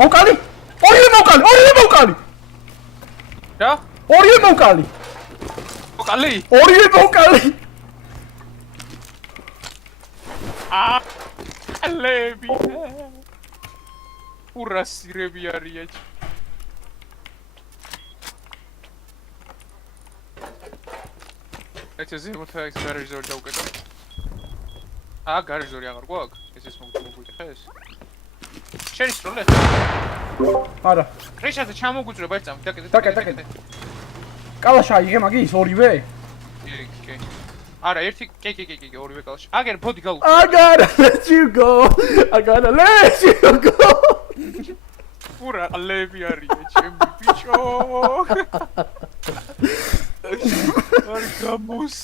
მოვკალი? ორივე მოვკალი. რა? ორივე მოვკალი. ალები. ურასირები არიან. ეცე მოთაიქს გარაჟზორი დავუკეტო. გარაჟზორი აღარ გვაქვს? ეს მოგვიწეხეს? შენი სროლე? არა. კრეშაძე ჩამოგუძრება ერთ წამით, დაკეთე. კალაშა იღე მაგის ორივე? კი. არა, ერთი კი, ორივე კალაში. აგერ ბოდი გაუ. I gotta let you go. ურა ალები არიან ჩემი ბიჭო. არ გამოს